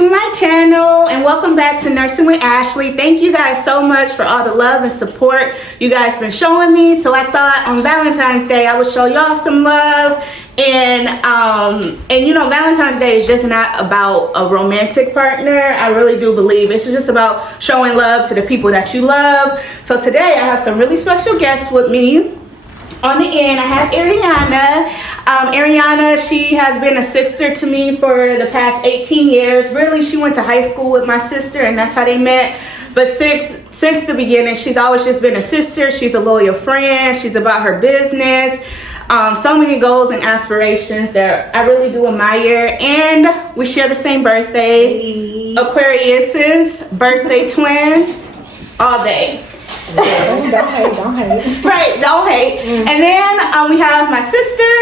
to my channel and welcome back to Nursing with Ashley. Thank you guys so much for all the love and support you guys been showing me. So I thought on Valentine's Day I would show y'all some love. And you know, Valentine's Day is just not about a romantic partner. I really do believe it's just about showing love to the people that you love. So today I have some really special guests with me. On the end, I have Ariana. Ariana, she has been a sister to me for the past 18 years. Really, she went to high school with my sister, and that's how they met. But since the beginning, she's always just been a sister. She's a loyal friend. She's about her business. So many goals and aspirations that I really do admire. And we share the same birthday. Aquarius's birthday twin. All day. Don't hate. Right, don't hate. And then we have my sister.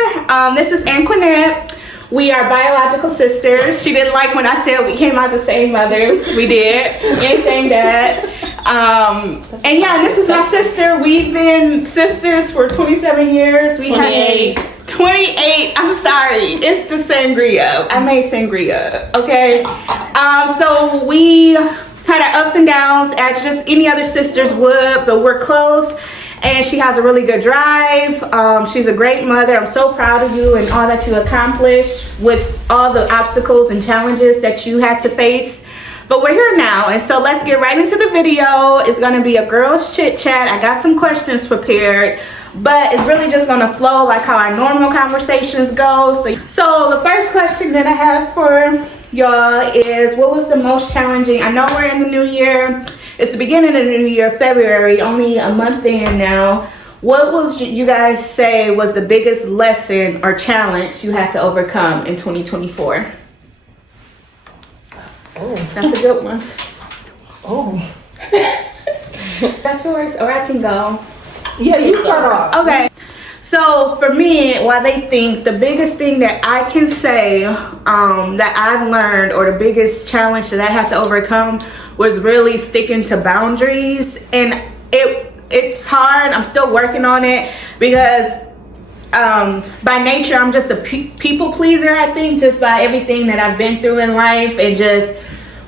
This is Anquinette. We are biological sisters. She didn't like when I said we came out the same mother. We did. And same dad. And yeah, this is my sister. We've been sisters for 27 years. We 28. Had 28. I'm sorry. It's the sangria. I made sangria. Okay. So we had our ups and downs as just any other sisters would, but we're close. And she has a really good drive. She's a great mother. I'm so proud of you and all that you accomplished with all the obstacles and challenges that you had to face. But we're here now, and so let's get right into the video. It's gonna be a girls chit chat. I got some questions prepared, but it's really just gonna flow like how our normal conversations go. So the first question that I have for y'all is, what was the most challenging? I know we're in the new year. It's the beginning of the new year, February, only a month in now. What was you guys say was the biggest lesson or challenge you had to overcome in 2024? Oh, That's a good one. oh. That's yours, or I can go. Yeah, you start off. Okay. So for me, while they think the biggest thing that I can say that I've learned, or the biggest challenge that I had to overcome, was really sticking to boundaries. And it's hard. I'm still working on it because by nature I'm just a people pleaser. I think just by everything that I've been through in life, and just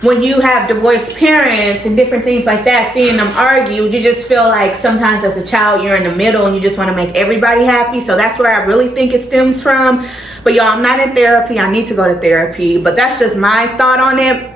when you have divorced parents and different things like that, seeing them argue, you just feel like sometimes as a child you're in the middle and you just want to make everybody happy. So that's where I really think it stems from. But y'all, I'm not in therapy. I need to go to therapy, but that's just my thought on it.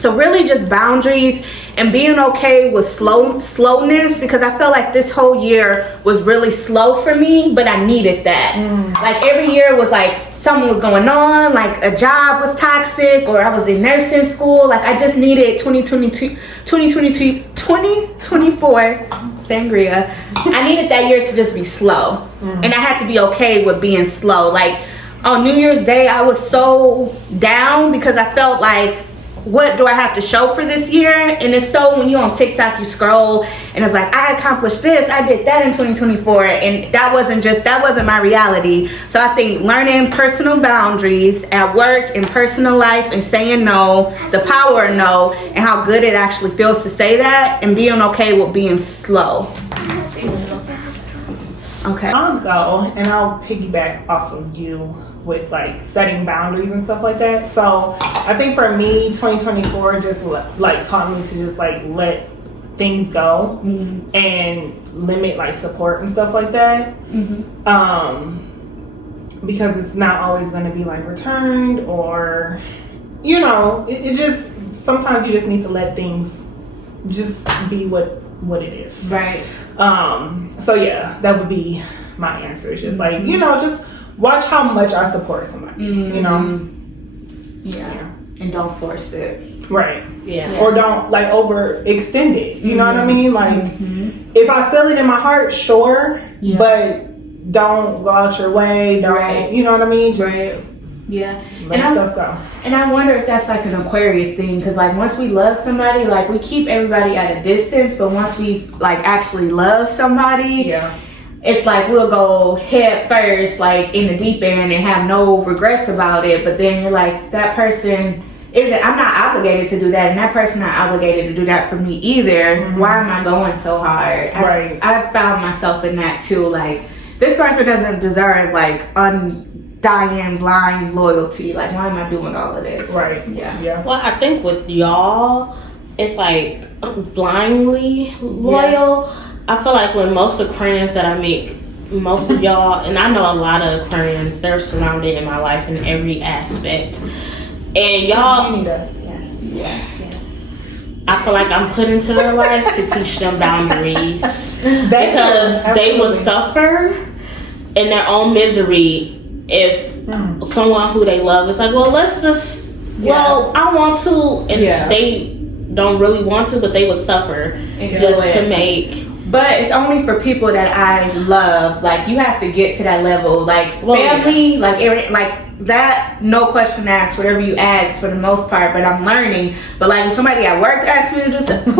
So really just boundaries and being okay with slowness, because I felt like this whole year was really slow for me, but I needed that. Like every year was like something was going on, like a job was toxic, or I was in nursing school. Like I just needed 2024 sangria. I needed that year to just be slow. And I had to be okay with being slow. Like on New Year's Day, I was so down because I felt like, what do I have to show for this year? And it's so, when you're on TikTok, you scroll and it's like, I accomplished this, I did that in 2024, and that wasn't my reality. So I think learning personal boundaries at work, in personal life, and saying no, the power of no, and how good it actually feels to say that, and being okay with being slow. Okay. I'll go, and I'll piggyback off of you with like setting boundaries and stuff like that. So I think for me, 2024 just like taught me to just like let things go and limit like support and stuff like that. Because it's not always going to be like returned, or you know, it just, sometimes you just need to let things just be what it is. Right. So yeah, that would be my answer. It's just like, you know, just watch how much I support somebody, you know? Yeah. And don't force it. Right. Yeah. Or don't like overextend it. You know what I mean? Like if I feel it in my heart, sure. Yeah. But don't go out your way. Don't, you know what I mean? Just yeah. Let stuff go. And I wonder if that's like an Aquarius thing, because like once we love somebody, like we keep everybody at a distance, but once we like actually love somebody, it's like we'll go head first, like in the deep end, and have no regrets about it. But then you're like, that person isn't, I'm not obligated to do that, and that person not obligated to do that for me either. Why am I going so hard? I've found myself in that too. Like, this person doesn't deserve like dying blind loyalty. Like, why am I doing all of this? Right. Yeah. Well, I think with y'all, it's like blindly loyal. I feel like with most Aquarians that I meet, most of y'all, and I know a lot of Aquarians, they're surrounded in my life in every aspect. And y'all, You need us. Yes. yeah. I feel like I'm put into their life to teach them boundaries. Because they will suffer in their own misery if someone who they love is like, well, let's just, well, I want to, and they don't really want to, but they would suffer just to make. But it's only for people that I love. Like, you have to get to that level. Like, family, like that, no question asked, whatever you ask for the most part. But I'm learning. But like, if somebody at work asks me to do something,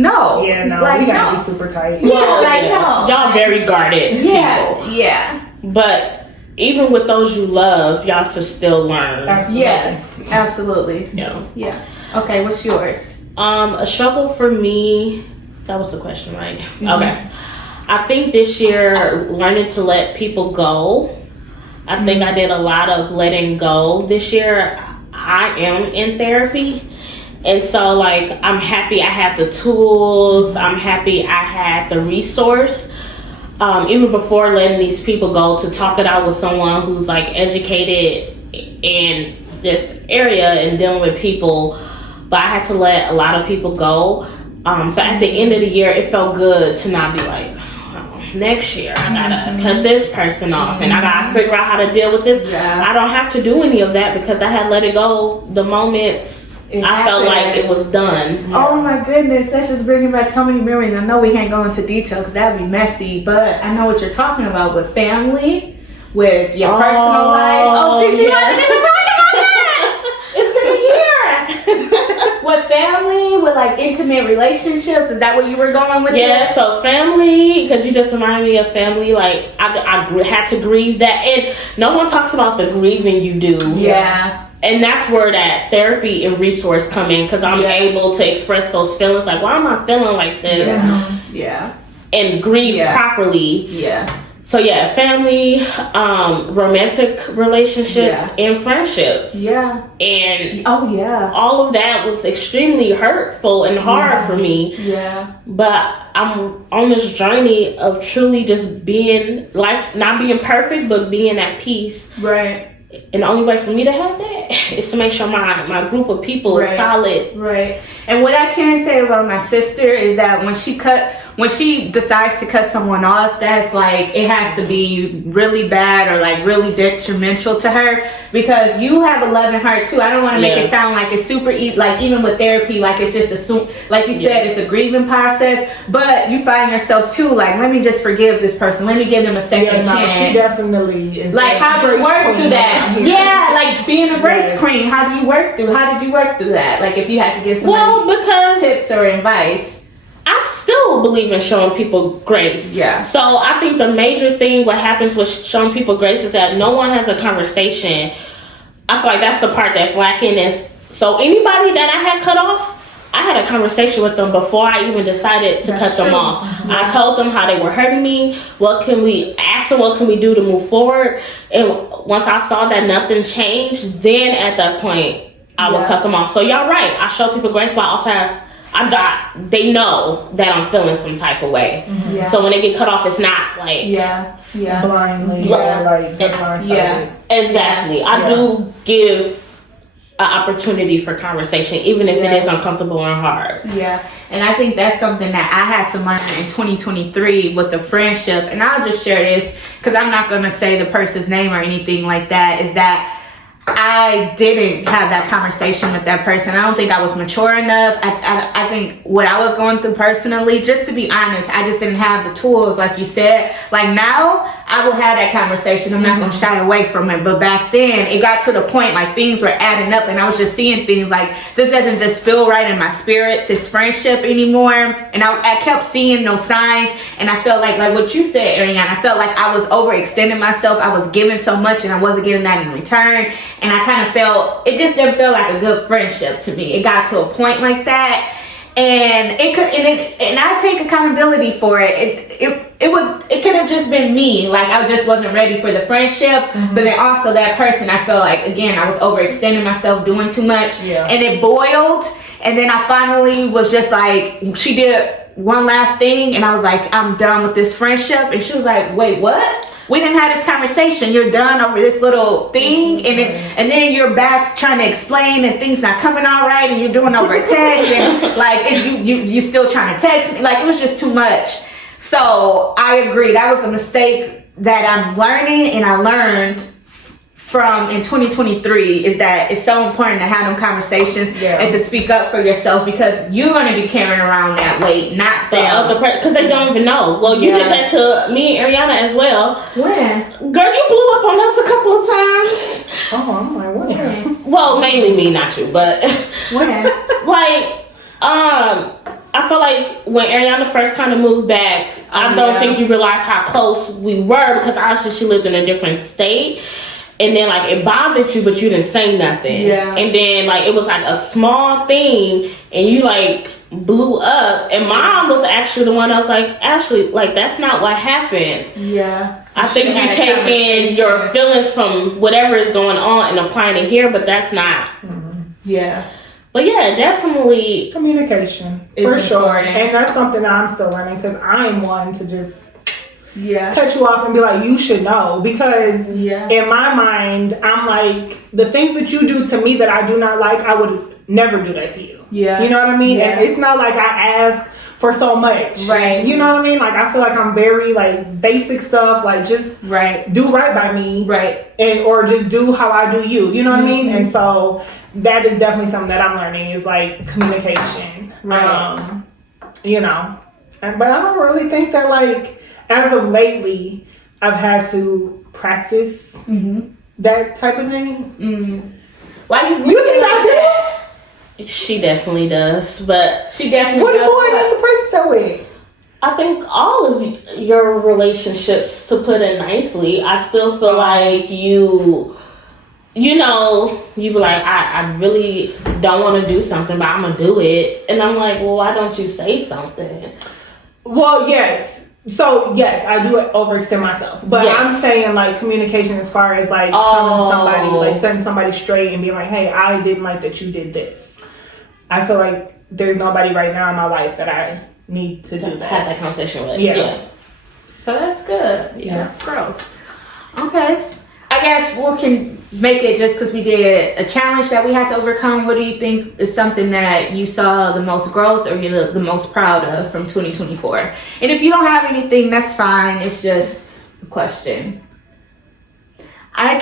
no. Yeah, no. Like, we gotta be super tight. Yeah, like, no. Y'all very guarded people. Yeah. But even with those you love, y'all should still learn. Absolutely. Yes, absolutely. Yeah. Yeah. Okay, what's yours? A struggle for me. That was the question, right? Mm-hmm. Okay. I think this year, learning to let people go. I think I did a lot of letting go this year. I am in therapy. And so, like, I'm happy I have the tools. I'm happy I had the resource. Even before letting these people go, to talk it out with someone who's, like, educated in this area and dealing with people. But I had to let a lot of people go. So at the end of the year, it felt good to not be like, oh, next year I gotta cut this person off and I gotta figure out how to deal with this. Yeah. I don't have to do any of that because I had let it go the moment I felt like it was done. Oh my goodness, that's just bringing back so many memories. I know we can't go into detail because that would be messy, but I know what you're talking about with family, with your personal life. Oh, see, she wasn't even talking about that. It's been a year. With family, with like intimate relationships, is that where you were going with Yeah, it? so family, because you just reminded me of family, like I had to grieve that. And no one talks about the grieving you do. Yeah. And that's where that therapy and resource come in, because I'm able to express those feelings, like, why am I feeling like this? Yeah. And grieve properly. Yeah. So yeah, family, romantic relationships, and friendships. Yeah. And all of that was extremely hurtful and hard for me. Yeah. But I'm on this journey of truly just being, life not being perfect, but being at peace. Right. And the only way for me to have that is to make sure my group of people is solid. Right. And what I can say about my sister is that when she decides to cut someone off, that's like, it has to be really bad or like really detrimental to her, because you have a loving heart too. I don't want to make it sound like it's super easy, like even with therapy, like it's just like you said, it's a grieving process, but you find yourself too, like, let me just forgive this person. Let me give them a second chance. She definitely is. Like, how do you work through that? Yeah, like being a grace queen, how did you work through that? Like, if you had to give somebody because tips or advice. I still believe in showing people grace. Yeah. So I think the major thing, what happens with showing people grace, is that no one has a conversation. I feel like that's the part that's lacking. So anybody that I had cut off, I had a conversation with them before I even decided to cut them off. Mm-hmm. I told them how they were hurting me. What can we do to move forward? And once I saw that nothing changed, then at that point, I would cut them off. So y'all right. I show people grace, but I also they know that I'm feeling some type of way. Mm-hmm. Yeah. So when they get cut off, it's not like blindly or like blindsided. Exactly. I do give an opportunity for conversation, even if it is uncomfortable and hard. Yeah, and I think that's something that I had to learn in 2023 with the friendship. And I'll just share this because I'm not going to say the person's name or anything like that. Is that I didn't have that conversation with that person. I don't think I was mature enough. I think what I was going through personally, just to be honest, I just didn't have the tools, like you said. Like now, I will have that conversation. I'm not going to shy away from it. But back then, it got to the point like things were adding up, and I was just seeing things like, this doesn't just feel right in my spirit, this friendship anymore. And I kept seeing those signs, and I felt like what you said, Ariana, I felt like I was overextending myself. I was giving so much, and I wasn't getting that in return. And I kind of felt, it just didn't feel like a good friendship to me. It got to a point like that, and I take accountability for it. it could have just been me. Like, I just wasn't ready for the friendship. But then also that person, I felt like, again, I was overextending myself, doing too much. Yeah. And it boiled. And then I finally was just like, she did one last thing. And I was like, I'm done with this friendship. And she was like, wait, what? We didn't have this conversation. You're done over this little thing. And then you're back trying to explain and things not coming all right. And you're doing over text. And like, you still trying to text me. Like, it was just too much. So I agree. That was a mistake that I'm learning, and I learned from in 2023 is that it's so important to have them conversations and to speak up for yourself, because you're going to be carrying around that weight, not The other person, because they don't even know. Well, you did that to me and Ariana as well. When? Girl, you blew up on us a couple of times. Oh, I'm like, when? Well, mainly me, not you, but When? like, I feel like when Ariana first kind of moved back, I don't think you realized how close we were, because obviously she lived in a different state. And then, like, it bothered you, but you didn't say nothing. Yeah. And then, like, it was, like, a small thing, and you, like, blew up. And Mom was actually the one that was like, Ashley, like, that's not what happened. Yeah. I think you taking your feelings from whatever is going on and applying it here, but that's not. Yeah. But, yeah, definitely. Communication. For sure. And that's something that I'm still learning, because I'm one to just cut you off and be like, you should know, because in my mind, I'm like, the things that you do to me that I do not like, I would never do that to you. Yeah. You know what I mean? And it's not like I ask for so much. Right. You know what I mean? Like, I feel like I'm very, like, basic stuff, like, just do right by me. Right. And, or just do how I do you. You know what I mean? And so that is definitely something that I'm learning, is, like, communication. Right. You know. But I don't really think that, like, as of lately, I've had to practice that type of thing. Why you think I do? She definitely does, but she definitely what does. What do I need to practice that with? I think all of your relationships, to put it nicely, I still feel like you know, you be like, I really don't want to do something, but I'm going to do it. And I'm like, well, why don't you say something? Well, yes. So, yes, I do overextend myself. But I'm saying, like, communication as far as, like, telling somebody, like, setting somebody straight and being like, hey, I didn't like that you did this. I feel like there's nobody right now in my life that I need to do that. Have that conversation with. Yeah. So that's good. Yeah. That's growth. Okay. I guess we can make it, just because we did a challenge that we had to overcome. What do you think is something that you saw the most growth, or you're the most proud of from 2024? And if you don't have anything, that's fine. It's just a question. I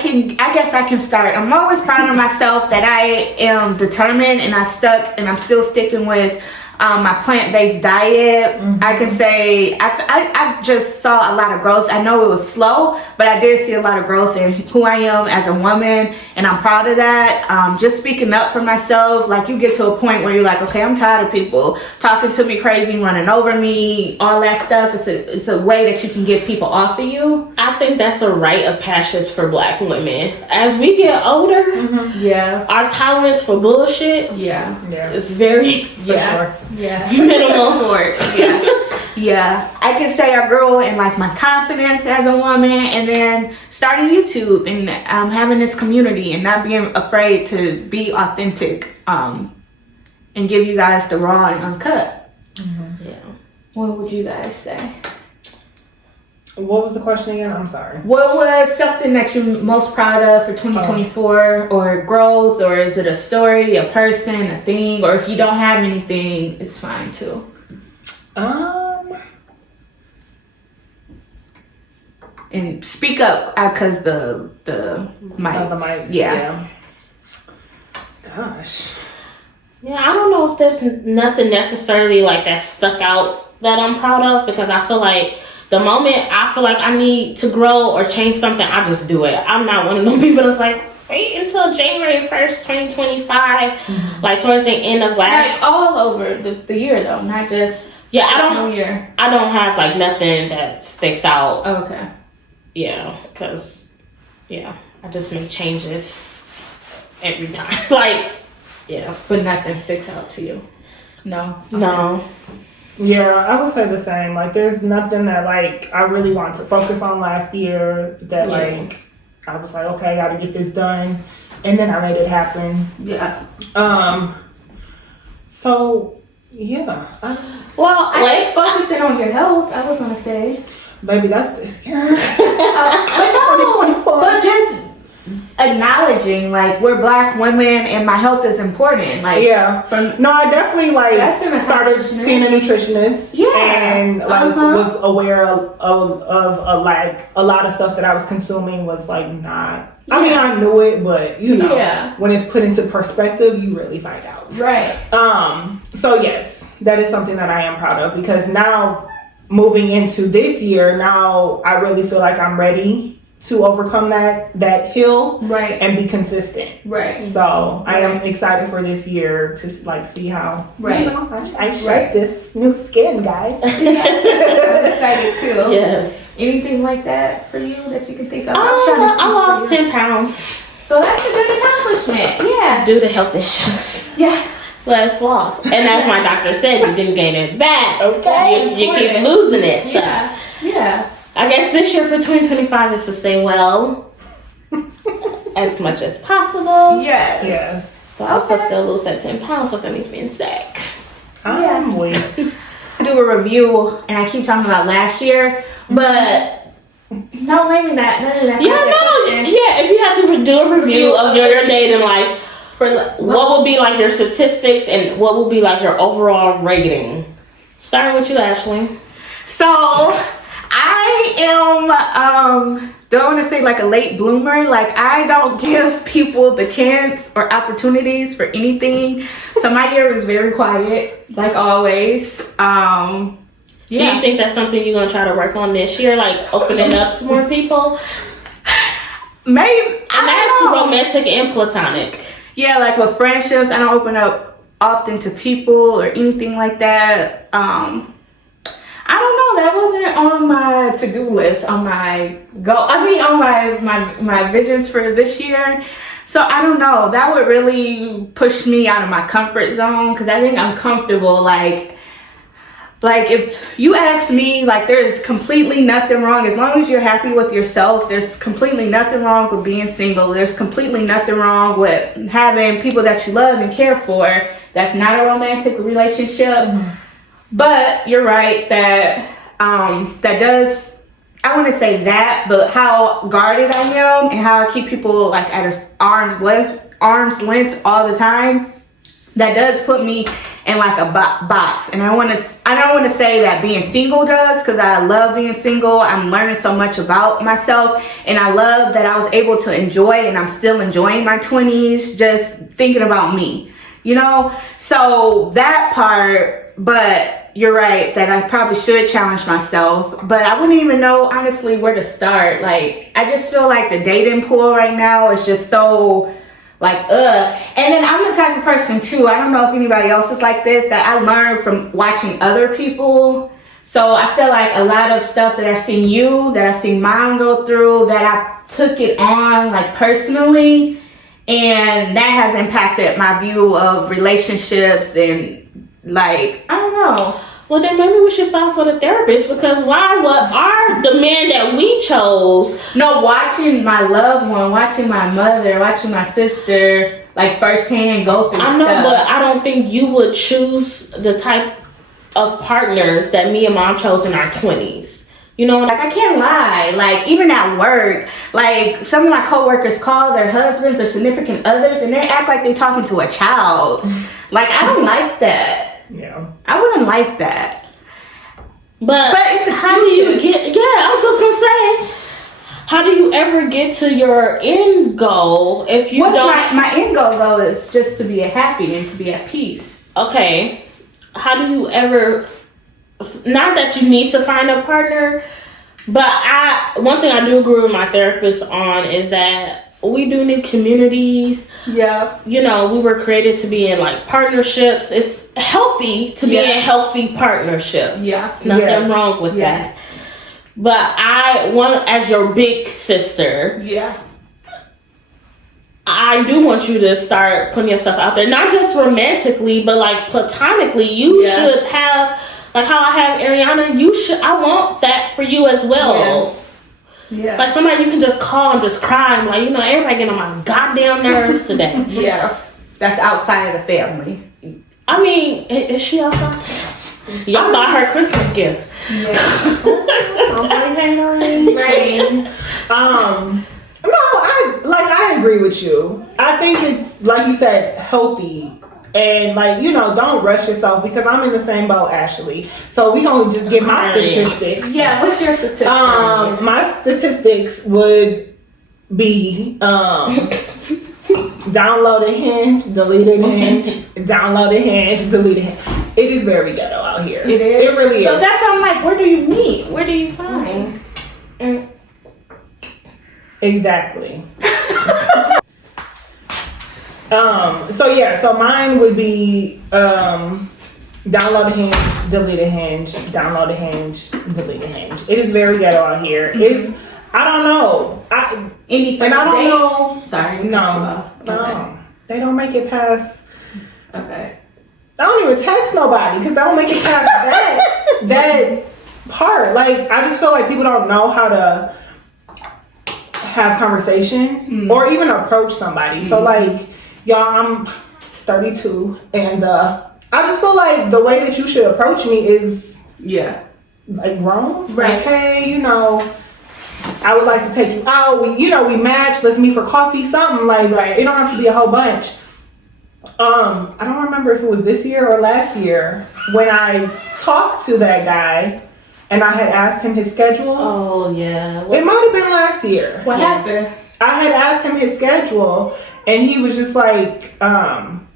guess I can start. I'm always proud of myself that I am determined, and I'm still sticking with my plant-based diet. I can say I just saw a lot of growth. I know it was slow, but I did see a lot of growth in who I am as a woman, and I'm proud of that. Just speaking up for myself. Like, you get to a point where you're like, okay, I'm tired of people talking to me crazy, running over me, all that stuff. It's a way that you can get people off of you. I think that's a rite of passage for Black women. As we get older, our tolerance for bullshit, is very for sure. Yeah. Minimal. Yeah. I can say I grew in, like, my confidence as a woman, and then starting YouTube and having this community and not being afraid to be authentic and give you guys the raw and uncut. Yeah. What would you guys say? What was the question again? I'm sorry. What was something that you're most proud of for 2024, or growth, or is it a story, a person, a thing, or if you don't have anything, it's fine too. And speak up, because the mic. Yeah. Gosh. Yeah, I don't know if there's nothing necessarily like that stuck out that I'm proud of, because I feel like the moment I feel like I need to grow or change something, I just do it. I'm not one of them people that's like, wait until January 1st, 2025, like towards the end of last. Like all over the year though, not just I don't have like nothing that sticks out. Okay. Yeah, because I just make changes every time. Like, but nothing sticks out to you. No. Okay. No. Yeah, I would say the same. Like, there's nothing that, like, I really want to focus on last year that, like, I was like, okay, I got to get this done. And then I made it happen. Yeah. So, yeah. Well, I like focusing on your health, I was going to say. Baby, that's this year. But no, 2024. but just acknowledging, like, we're Black women and my health is important. Like, Yeah. No, I definitely, like, That's an started accomplishment. seeing a nutritionist. Yeah. And, like, Uh-huh. was aware of like, a lot of stuff that I was consuming was, like, not... I mean, I knew it, but, you know, Yeah. when it's put into perspective, you really find out. right. So, yes, that is something that I am proud of, because now, moving into this year, now I really feel like I'm ready to overcome that hill Right. and be consistent. Right. So I am excited for this year to, like, see how Right. you know, I shed this new skin, guys. I'm excited too. yes. Anything like that for you that you can think of? I lost 10 pounds So that's a good accomplishment. Yeah. due to health issues. Yeah. Less lost. And as my doctor said, you didn't gain it back. Okay. You keep losing it. So Yeah. Yeah. I guess this year for 2025 is to stay well as much as possible. Yes. Yes. But also Okay. still lose that 10 pounds, so that means being sick. I'm weak. Do a review, and I keep talking about last year, but no, maybe not. None of that. Yeah, no, yeah. If you had to do a review of your dating life, what would be like your statistics and what would be like your overall rating? Starting with you, Ashley. So I am don't want to say like a late bloomer. Like, I don't give people the chance or opportunities for anything. So my year was very quiet, like always. Do you think that's something you're gonna try to work on this year, like opening up to more people? Maybe. And that's romantic and platonic. Yeah, like with friendships, I don't open up often to people or anything like that. I don't know. That wasn't on my to-do list, on my on my visions for this year. So I don't know. That would really push me out of my comfort zone, because I think I'm comfortable. Like if you ask me, like, there's completely nothing wrong as long as you're happy with yourself. There's completely nothing wrong with being single. There's completely nothing wrong with having people that you love and care for. That's not a romantic relationship. Mm-hmm. But you're right that that does, I want to say that, but how guarded I am and how I keep people like at an arm's length all the time, that does put me in like a box. And I don't want to say that being single does, because I love being single. I'm learning so much about myself, and I love that I was able to enjoy, and I'm still enjoying my 20s, just thinking about me, you know? So that part. But you're right that I probably should challenge myself, but I wouldn't even know honestly where to start. Like, I just feel like the dating pool right now is just so like, and then I'm the type of person too, I don't know if anybody else is like this, that I learned from watching other people. So I feel like a lot of stuff that I seen mom go through, that I took it on like personally, and that has impacted my view of relationships and, like, I don't know. Well, then maybe we should start for the therapist, because what are the men that we chose? No, watching my loved one, watching my mother, watching my sister, like, firsthand go through I know, stuff. but I don't think you would choose the type of partners that me and mom chose in our 20s. You know, like, I can't lie. Like, even at work, like, some of my coworkers call their husbands or significant others, and they act like they're talking to a child. Like, I don't like that. Yeah. I wouldn't like that. But it's how do you get? Yeah, I was just gonna say, how do you ever get to your end goal if you don't? My end goal though is just to be happy and to be at peace. Okay, how do you ever? Not that you need to find a partner, but one thing I do agree with my therapist on is that we do need communities. Yeah. You know, we were created to be in like partnerships. It's healthy to be in healthy partnerships. Yeah. There's nothing wrong with that. But I want, as your big sister, I do want you to start putting yourself out there, not just romantically, but like platonically. You should have Like how I have Ariana, I want that for you as well. Yeah. Like somebody you can just call and just cry. I'm like, everybody getting on my goddamn nerves today. Yeah. That's outside of the family. I mean, is she outside? Y'all bought her Christmas gifts. Yeah. Sounds like Henry. Right. No, I agree with you. I think it's like you said, healthy. And like, don't rush yourself, because I'm in the same boat, Ashley. So we gonna just get my statistics. Yeah, what's your statistics? My statistics would be downloaded Hinge, deleted Hinge, downloaded Hinge, deleted Hinge. It is very ghetto out here. It is. It really is. So that's why I'm like, where do you meet? Where do you find? Exactly. So mine would be download a Hinge, delete a Hinge, download a Hinge, delete a Hinge. It is very ghetto out here. It's, I don't know. Any first and I don't dates? know. Sorry. No. Okay. They don't make it past. Okay. I don't even text nobody because they don't make it past that part. Like, I just feel like people don't know how to have conversation or even approach somebody. So like, y'all, I'm 32 and I just feel like the way that you should approach me is like grown. Right. Like, hey, I would like to take you out. We match. Let's meet for coffee. Something like it don't have to be a whole bunch. I don't remember if it was this year or last year when I talked to that guy and I had asked him his schedule. Oh yeah. It might have been last year. What happened? I had asked him his schedule and he was just like, I'm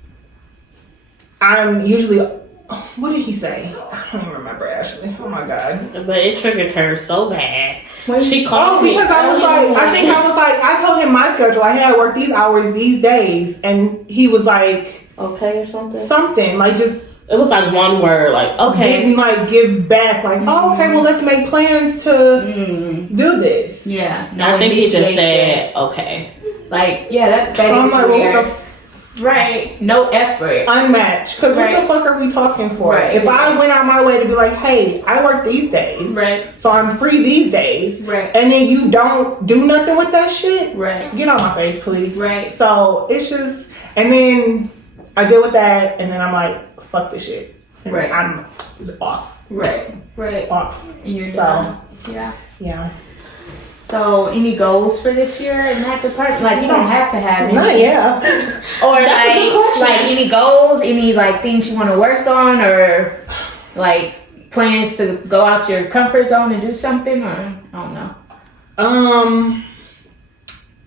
usually, what did he say? I don't even remember, Ashley. Oh my God. But it triggered her so bad. When She called me. Because I told him my schedule. I work these hours, these days. And he was like, okay or something? Something, like just. It was like one word, like, okay. Didn't like give back, like, oh, okay, well, let's make plans to do this. Yeah. No, I think he just said, okay. Like, that So I'm is like, weird. what the Right. No effort. Unmatched. Because what the fuck are we talking for? Right. If I went out my way to be like, hey, I work these days. Right. So I'm free these days. Right. And then you don't do nothing with that shit. Right. Get on my face, please. Right. So it's just, and then I deal with that, and then I'm like, fuck this shit. And Right. I'm off. Right. Off. You're So, done. Yeah. So, any goals for this year in that department? Like, you don't have to have any. not yet. Or That's a good question. like any goals, any like things you want to work on, or like plans to go out your comfort zone and do something, or I don't know.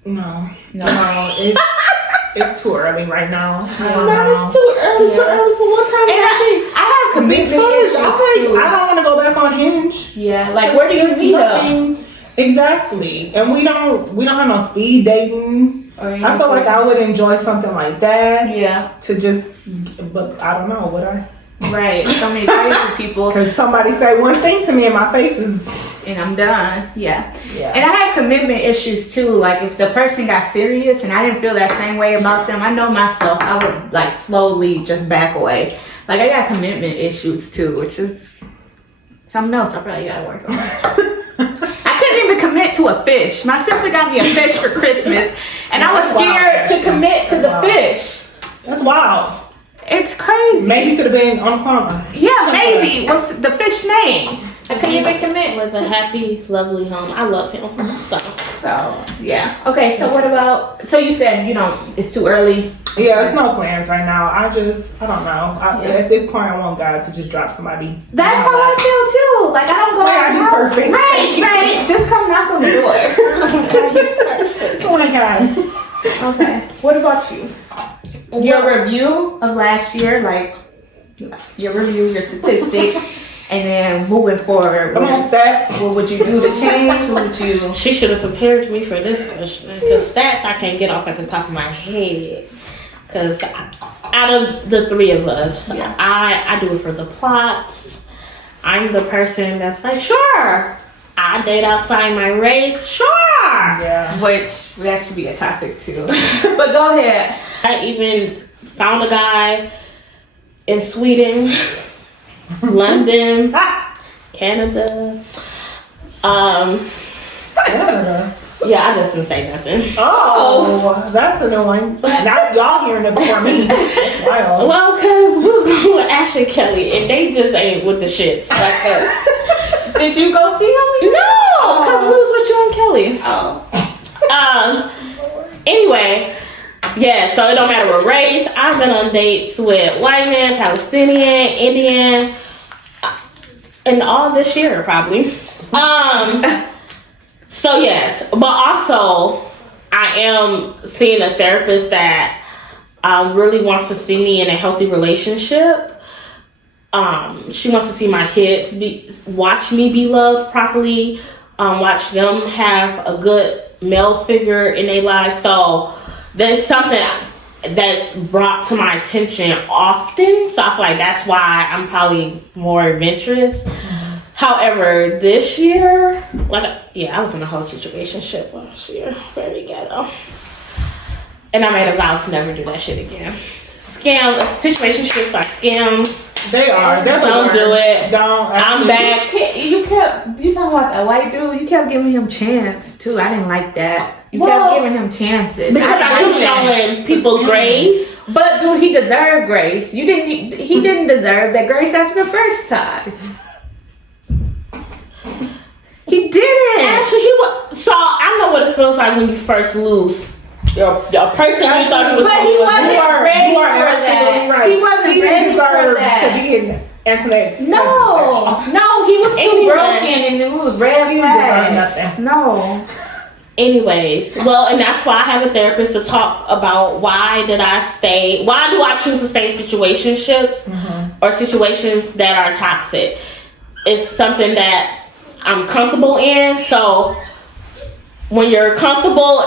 No. No. It's too early right now. It's too early for what time I have commitment Because issues I too. don't want to go back on Hinge. Yeah, like where do you There's meet up? nothing- Exactly, and we don't have no speed dating. Or I feel like I would enjoy something like that. Yeah. To just, but I don't know, would I? Right. So many crazy people. Because somebody say one thing to me and my face is. And I'm done. Yeah. Yeah. And I have commitment issues too. Like if the person got serious and I didn't feel that same way about them, I know myself, I would like slowly just back away. Like I got commitment issues too, which is something else I probably gotta work on. I couldn't even commit to a fish. My sister got me a fish for Christmas and I was scared to commit to the fish. That's wild. It's crazy. Maybe could have been on camera. Yeah, maybe. What's the fish name? I couldn't even commit. With a happy, lovely home. I love him. So yeah. Okay. So what about? So you said it's too early. Yeah, there's no plans right now. I don't know. At this point, I want God to just drop somebody. That's how I feel too. Like I don't go out he's the house. perfect. Right. Just come knock on the door. Oh my God. Okay. What about you? Your review of last year, like your review, your statistics, and then moving forward. Come on, stats. What would you do to change? What would you? She should have prepared me for this question because stats I can't get off at the top of my head. Because out of the three of us, I do it for the plot. I'm the person that's like, sure, I date outside my race, sure. Yeah. Which that should be a topic too. But go ahead. I even found a guy in Sweden London, Canada. Canada. Yeah, I just didn't say nothing. Oh, that's annoying. Now y'all hearing it before me. That's wild. Well, cause we was going with Ash and Kelly, and they just ain't with the shits like us. Did you go see him? No, cause we was with you and Kelly. Anyway, yeah. So it don't matter what race. I've been on dates with white men, Palestinian, Indian, and all this year probably. So yes, but also I am seeing a therapist that really wants to see me in a healthy relationship. She wants to see my kids watch me be loved properly, watch them have a good male figure in their lives. So there's something that's brought to my attention often. So I feel like that's why I'm probably more adventurous. However, this year, I was in a whole situationship last year, very ghetto, and I made a vow to never do that shit again. Situationships are scams. They are. Don't do it. Don't. I'm back. You talking about that white dude? You kept giving him chance too. I didn't like that. You kept giving him chances Because I keep showing people grace. But dude, he deserved grace. He didn't deserve that grace after the first time. He didn't. Actually, so I know what it feels like when you first lose your person you thought you was. But he wasn't ready You are for absolutely that. right. He wasn't ready for deserved that. to be in Antoinette's No, he was too Anyway. broken and it was red He flags. deserved nothing. No. Anyways, well, and that's why I have a therapist to talk about why do I choose to stay in situationships or situations that are toxic. It's something that I'm comfortable in. So when you're comfortable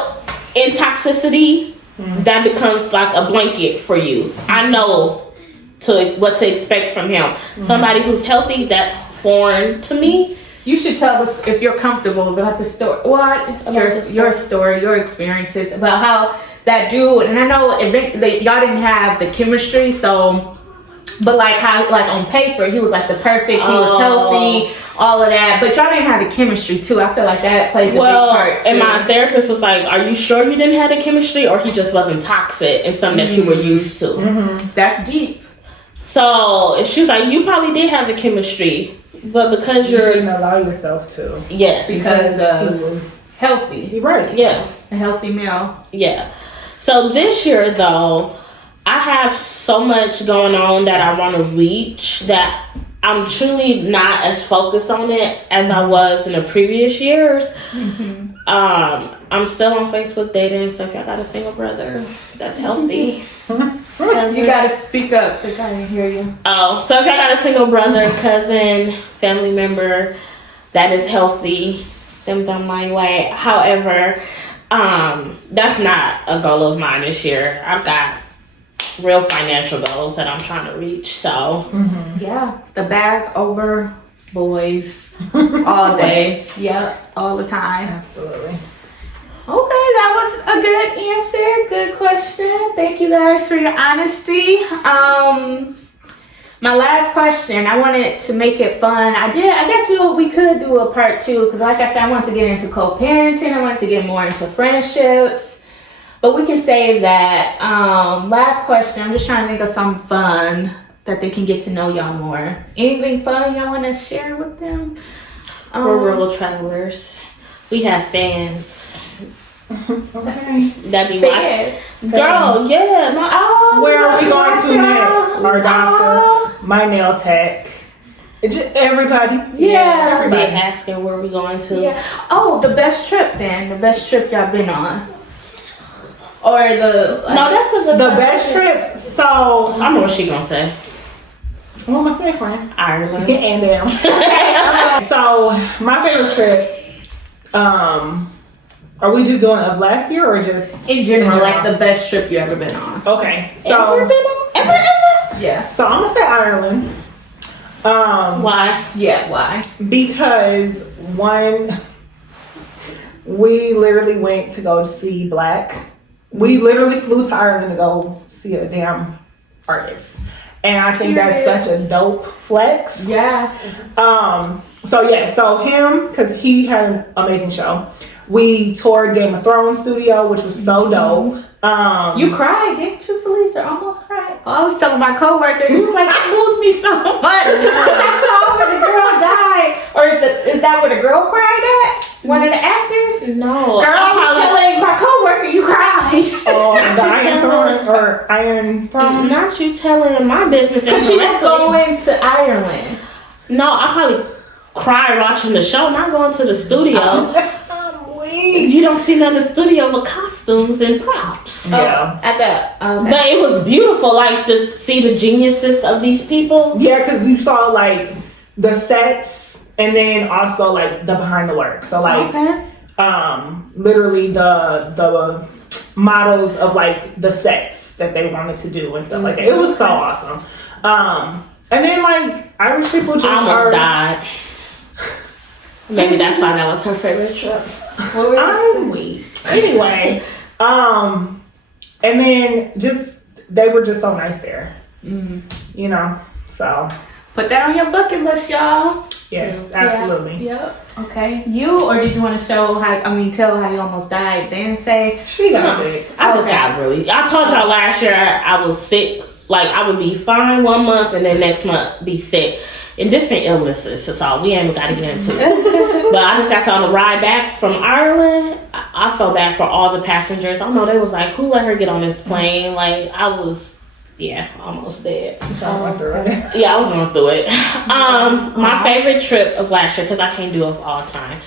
in toxicity, that becomes like a blanket for you. I know what to expect from him. Somebody who's healthy, that's foreign to me. You should tell us if you're comfortable about the story. Your story, your experiences about how that dude. And I know y'all didn't have the chemistry, so, but like how on paper he was like the perfect. He was healthy, all of that. But y'all didn't have the chemistry too. I feel like that plays a big part too. And my therapist was like, "Are you sure you didn't have the chemistry, or he just wasn't toxic and something that you were used to?" That's deep. So she was like, "You probably did have the chemistry." But because You you're didn't allow yourself to. yes, Because he was healthy. You're right. yeah, A healthy male. yeah. So this year though, I have so much going on that I want to reach that I'm truly not as focused on it as I was in the previous years. I'm still on Facebook dating, so if y'all got a single brother that's healthy. You gotta speak up. They gotta hear you. Oh, so if y'all got a single brother, cousin, family member that is healthy, send them my way. However, that's not a goal of mine this year. I've got real financial goals that I'm trying to reach. So Yeah, the bag over boys all day. Yep, all the time. Absolutely. Okay, that was a good answer. Good question. Thank you guys for your honesty. My last question, I wanted to make it fun. I guess we could do a part 2 because, like I said, I want to get into co-parenting. I want to get more into friendships. But we can save that. Last question. I'm just trying to think of some fun that they can get to know y'all more. Anything fun y'all want to share with them? we're rural travelers. We have fans. Okay. That be watching. Fans. Girl, yeah. Where are we going to next? Our Oh. doctor, my nail tech, everybody. Yeah. Everybody Everybody. asking where we going to. Yeah. Oh, the best trip then. The best trip y'all been on. Or the No, that's a good The question. best trip. So, I know what she gonna say. what am I saying, friend? Ireland. And them. So, my favorite trip. Are we just doing of last year or just in general, like the best trip you ever been on. Okay, Ever so been on? Ever? Yeah. so I'm gonna say Ireland. Why? Yeah, why? Because one, we literally went to go see Black. We literally flew to Ireland to go see a damn artist. And I think that's such a dope flex. Yeah. So him, because he had an amazing show. We toured Game of Thrones studio, which was so dope. You cried, didn't you, Felice? Or almost cried? I was telling my coworker, he was like, it moved me so much. I saw where the girl died. Or is that where the girl cried at? One of the actors? No. Girl, I was telling my coworker you cried. Oh, the Iron Throne or Iron Throne. Not you telling my business. Because she was going to Ireland. No, I probably cried watching the show, not going to the studio. I'm weak. You don't see none in the studio with costumes and props. Yeah. At that. But it was beautiful, like to see the geniuses of these people. Yeah, because you saw like the sets and then also like the behind the work. So like literally the models of like the sets that they wanted to do and stuff like that. It was so awesome. And then like Irish people just I almost died. Maybe that's why that was her favorite trip. I'm weak. Anyway, and then just they were just so nice there. You know, so put that on your bucket list, y'all. yes, absolutely. Yep. Okay. You, or did you want to show tell how you almost died? Then say She got sick. I just got really. I told y'all last year I was sick. Like I would be fine 1 month and then next month be sick. In different illnesses, that's all. We ain't got to get into it. But I just got on the ride back from Ireland. I felt bad for all the passengers. I know they was like, who let her get on this plane? Like, I was, almost dead. I went through it. Yeah, I was going through it. My favorite trip of last year, because I can't do it all the time,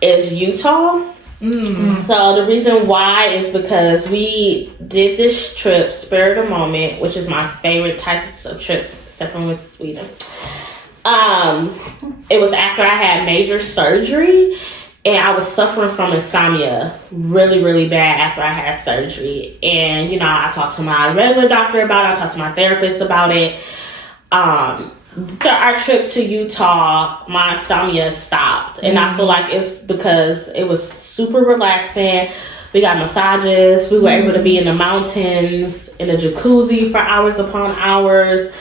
is Utah. So the reason why is because we did this trip, Spur of the Moment, which is my favorite types of trips, except for with Sweden. It was after I had major surgery and I was suffering from insomnia really, really bad after I had surgery. And, you know, I talked to my regular doctor about it. I talked to my therapist about it. After our trip to Utah, my insomnia stopped. And I feel like it's because it was super relaxing. We got massages. We were able to be in the mountains, in a jacuzzi for hours upon hours.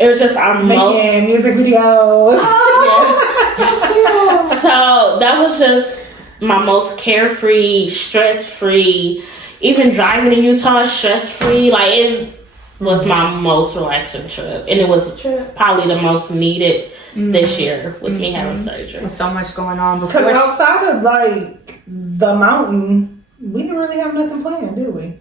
It was just our making music videos. So that was just my most carefree, stress-free. Even driving to Utah, stress-free. Like, it was my most relaxing trip. And it was probably the most needed this year with me having surgery. With so much going on. Because outside of, like, the mountain, we didn't really have nothing planned, did we?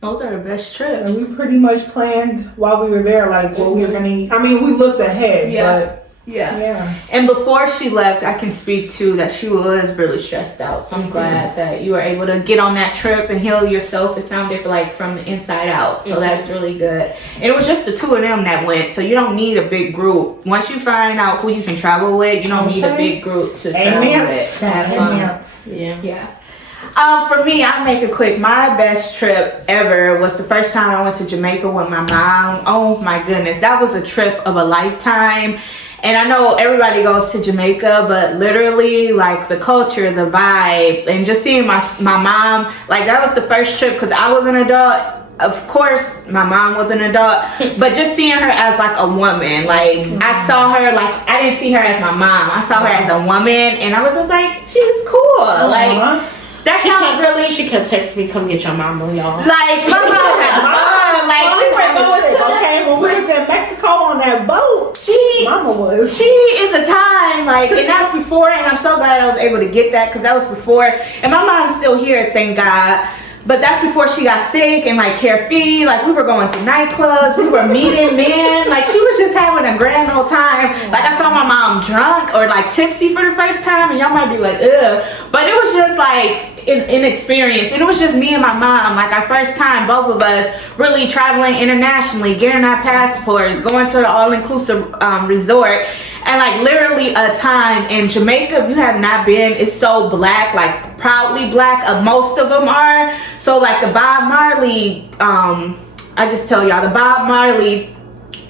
Those are the best trips. And we pretty much planned while we were there, like, what we were going to eat. I mean, we looked ahead, but... Yeah. And before she left, I can speak to that she was really stressed out. So I'm glad that you were able to get on that trip and heal yourself. It sounded like from the inside out. So that's really good. And it was just the two of them that went. So you don't need a big group. Once you find out who you can travel with, you don't need a big group to travel with. To have fun. Yeah. For me, I'll make it quick. My best trip ever was the first time I went to Jamaica with my mom. Oh my goodness. That was a trip of a lifetime. And I know everybody goes to Jamaica, but literally, like, the culture, the vibe, and just seeing my mom, like, that was the first trip because I was an adult. Of course, my mom was an adult, but just seeing her as, like, a woman, like, I saw her, like, I didn't see her as my mom. I saw her as a woman, and I was just like, she's cool. Like, that sounds really... She kept texting me, come get your mama, y'all. Like, my mom had fun. Like, we were going to... Okay, well, we was in Mexico on that boat. Mama was. She is a time, like, and that's before, and I'm so glad I was able to get that, because that was before, and my mom's still here, thank God, but that's before she got sick and, like, carefree. Like, we were going to nightclubs, we were meeting men, like, she was just having a grand old time. Like, I saw my mom drunk or, like, tipsy for the first time, and y'all might be like, ugh, but it was just, like, an experience, and it was just me and my mom, like, our first time, both of us really traveling internationally, getting our passports, going to the all-inclusive resort, and, like, literally a time in Jamaica. If you have not been, it's so black, like, proudly black. Most of them are. So, like, the Bob Marley, I just tell y'all, the Bob Marley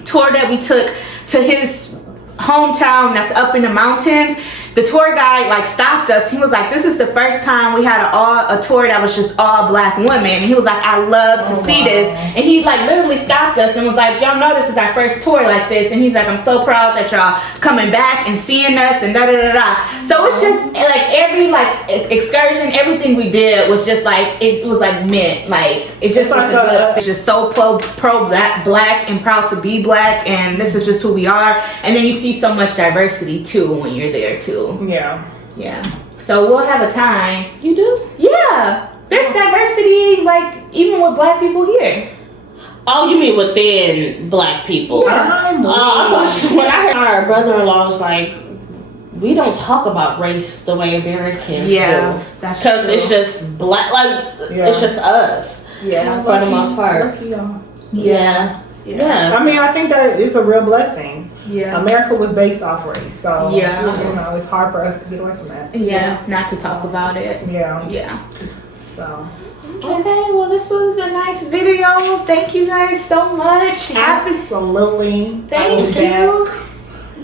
tour that we took to his hometown that's up in the mountains, the tour guide like stopped us. He was like, this is the first time we had a tour that was just all black women. And he was like, I love to see this. And he like literally stopped us and was like, y'all know this is our first tour like this. And he's like, I'm so proud that y'all coming back and seeing us and da da da da. So it's just like every like excursion, everything we did was just like, it was like meant, like it just was it's just so pro black and proud to be black, and this is just who we are. And then you see so much diversity too when you're there too. Yeah. So we'll have a time. You do? Yeah. There's diversity, like even with black people here. Oh, you mean within black people? Yeah. I thought when I heard our brother-in-law was like, we don't talk about race the way Americans do. That's because true. it's just black, like it's just us. Yeah, for the most part. Lucky y'all. Yeah. I mean, I think that it's a real blessing. Yeah. America was based off race, so Yeah. you know, it's hard for us to get away from that. Yeah, not to talk about it. Yeah. So. Okay, well, this was a nice video. Thank you guys so much. Absolutely. Thank you.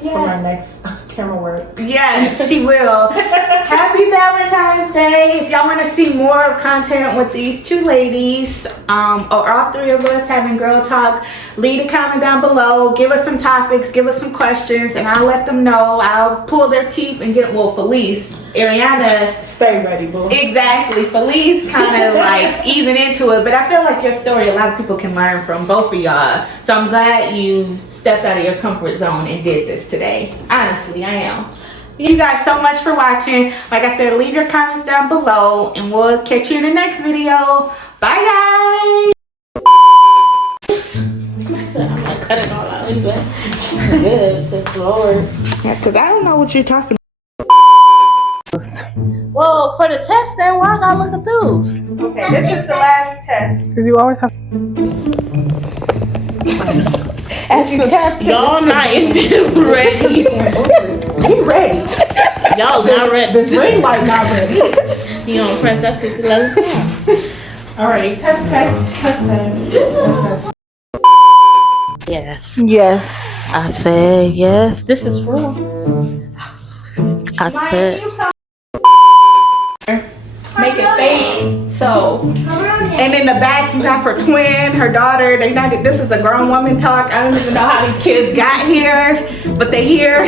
For my next camera work. Yes, she will. Happy Valentine's Day. If y'all want to see more content with these two ladies, or all three of us having girl talk, leave a comment down below. Give us some topics, give us some questions, and I'll let them know. I'll pull their teeth and get, well, Felice, Ariana. Stay ready, boo. Exactly. Felice kind of like easing into it, but I feel like your story, a lot of people can learn from both of y'all. So I'm glad you stepped out of your comfort zone and did this today. Honestly, I am. Thank you guys so much for watching. Like I said, leave your comments down below and we'll catch you in the next video. Bye guys. I'm gonna cut it all out anyway. Good, thank the Lord. Yeah, because I don't know what you're talking about. Well, for the test, then why I gotta look at those? Okay, this is the last test. Because you always have. As you tap Y'all not even ready. We ready. Y'all not ready. This ring light not ready. You gonna press that 611 time. All right. Test. Yes. Yes. I said yes. This is for I said. Make it fake. So, and in the back you have her twin, her daughter. They not. This is a grown woman talk. I don't even know how these kids got here, but they here.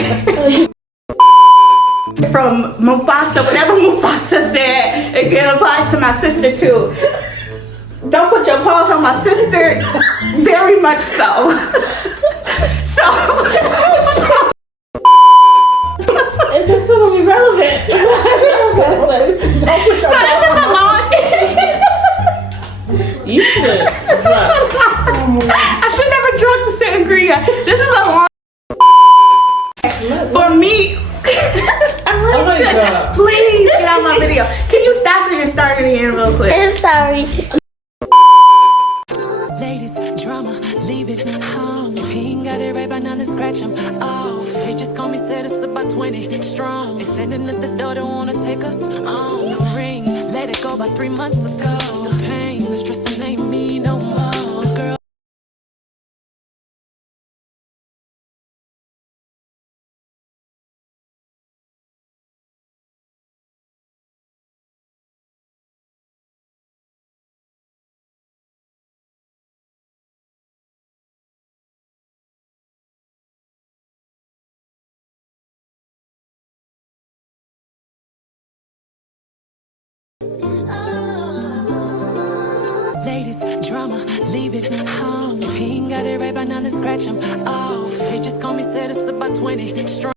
From Mufasa, whatever Mufasa said, it applies to my sister too. Don't put your paws on my sister. Very much so. So. It's just gonna be relevant. Don't put your So this is a long. You should. I should never drunk the sangria. This is a long. For me. Please get out my video. Can you stop it and start it again real quick? I'm sorry. Ladies, drama, leave it home. If he ain't got it right by now, then scratch him off. He just called me, said it's about 20 strong. They standing at the door, don't wanna take us on. The ring, let it go about 3 months ago. The pain, the stress, that ain't me no more. The girl. Ladies, drama, leave it home. If he ain't got it right by now, then scratch him off. He just called me, said it's about 20 strong.